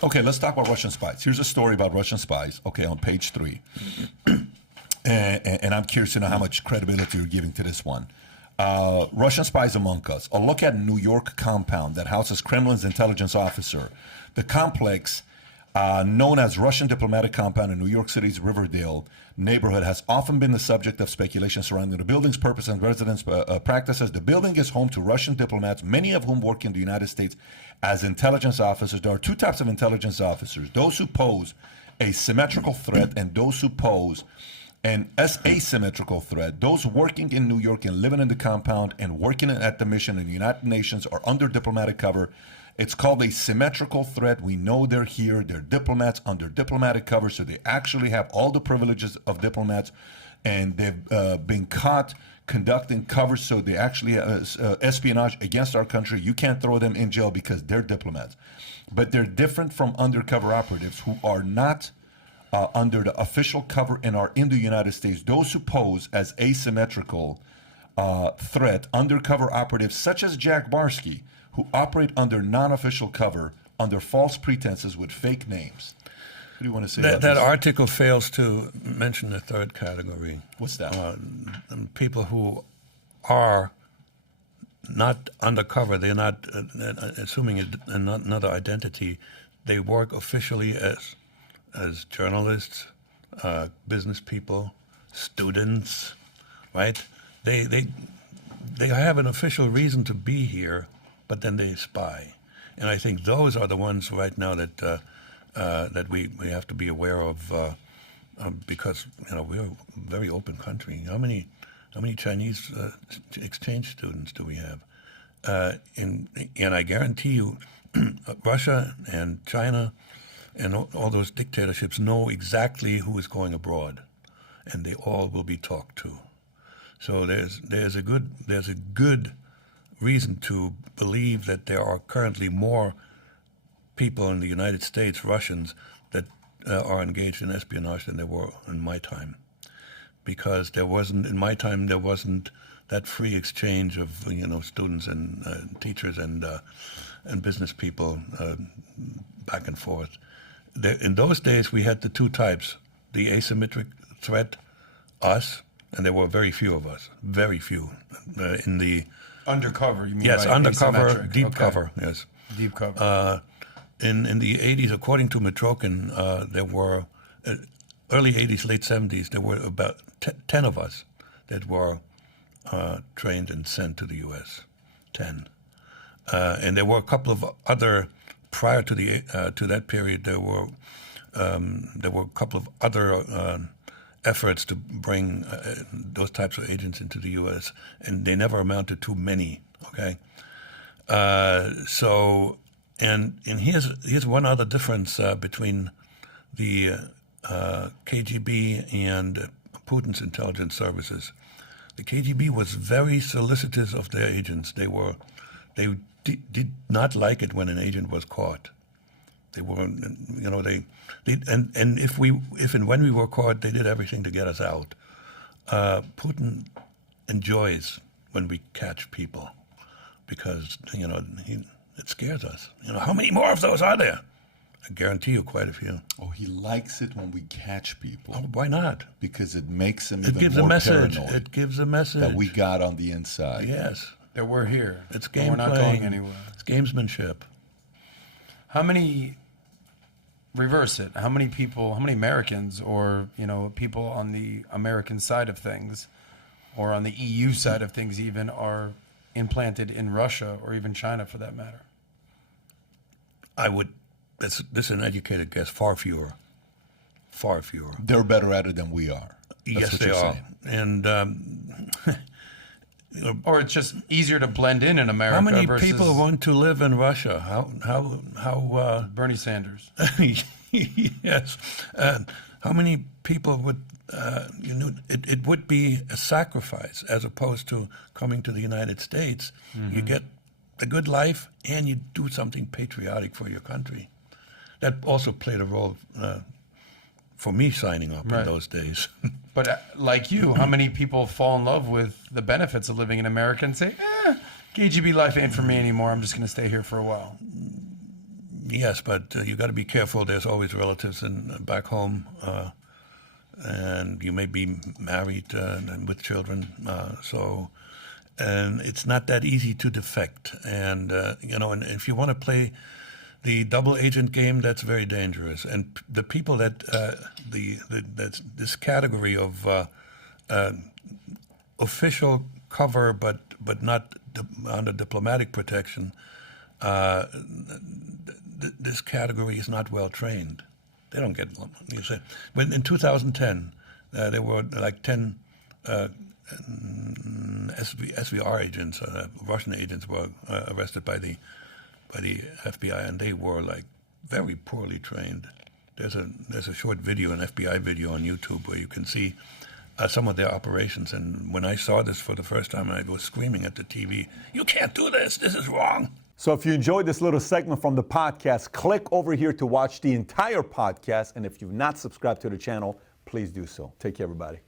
Okay, let's talk about Russian spies. Here's a story about Russian spies, okay, on page 3. And I'm curious to know how much credibility you're giving to this one. Russian spies among us. A look at New York compound that houses Kremlin's intelligence officer. The complex, known as Russian diplomatic compound in New York City's Riverdale neighborhood, has often been the subject of speculation surrounding the building's purpose and residents' practices. The building is home to Russian diplomats, many of whom work in the United States as intelligence officers. There are two types of intelligence officers: those who pose a symmetrical threat and those who pose an asymmetrical threat. Those working in New York and living in the compound and working at the mission in the United Nations are under diplomatic cover. It's called a symmetrical threat. We know they're here. They're diplomats under diplomatic cover, so they actually have all the privileges of diplomats, and they've been caught conducting covers, so they actually espionage against our country. You can't throw them in jail because they're diplomats. But they're different from undercover operatives who are not under the official cover and are in the United States. Those who pose as asymmetrical threat, undercover operatives such as Jack Barsky, who operate under non-official cover, under false pretenses with fake names. What do you want to say about that this? article fails to mention the third category. What's that? People who are not undercover, they're not assuming another identity. They work officially as journalists, business people, students, right? They have an official reason to be here, but then they spy. And I think those are the ones right now that that we have to be aware of, because we're a very open country. How many Chinese exchange students do we have? And I guarantee you, Russia and China and all those dictatorships know exactly who is going abroad, and they all will be talked to. So there's a good reason to believe that there are currently more people in the United States, Russians, that are engaged in espionage than there were in my time, because in my time there wasn't that free exchange of students and teachers and business people back and forth. In those days we had the two types: the asymmetric threat, us, and there were very few of us, very few in the undercover. You mean? Yes, by undercover, asymmetric. deep Okay. cover. Yes, Deep cover. In the 80s, according to Mitrokin, there were early 80s, late 70s. There were about 10 of us that were trained and sent to the U.S. 10, and there were a couple of other prior to that period. There were a couple of other efforts to bring those types of agents into the U.S., and they never amounted to many. Okay, and here's one other difference between the KGB and Putin's intelligence services. The KGB was very solicitous of their agents. They did not like it when an agent was caught. They were, and if and when we were caught, they did everything to get us out. Putin enjoys when we catch people, because it scares us. How many more of those are there? I guarantee you, quite a few. Oh, he likes it when we catch people. Oh, why not? Because it makes him It even gives more a message. paranoid It gives a message that we got on the inside. Yes, That we're here. it's and game we're not playing. going anywhere. It's gamesmanship. How many? Reverse it. How many people? How many Americans, or people on the American side of things, or on the EU side of things, even are implanted in Russia or even China, for that matter? This is an educated guess. Far fewer. Far fewer. They're better at it than we are. That's Yes, what they you're are. saying. And Or it's just easier to blend in America. how many versus people want to live in Russia? How Bernie Sanders? yes. How many people would, it would be a sacrifice as opposed to coming to the United States. Mm-hmm. You get a good life and you do something patriotic for your country. That also played a role for me signing up in those days. But like you, how many people fall in love with the benefits of living in America and say, KGB life ain't for me anymore, I'm just going to stay here for a while? Yes, but you got to be careful. There's always relatives back home, and you may be married and with children. And it's not that easy to defect. And and if you want to play the double agent game, that's very dangerous. And the people that that's this category of official cover, but not under diplomatic protection. This category is not well trained. They don't get. You say when in 2010 there were like 10 SVR agents, Russian agents, were arrested by the FBI, and they were like very poorly trained. There's a short video, an FBI video on YouTube, where you can see some of their operations. And when I saw this for the first time, I was screaming at the TV, "You can't do this! This is wrong!" So if you enjoyed this little segment from the podcast, click over here to watch the entire podcast. And if you've not subscribed to the channel, please do so. Take care, everybody.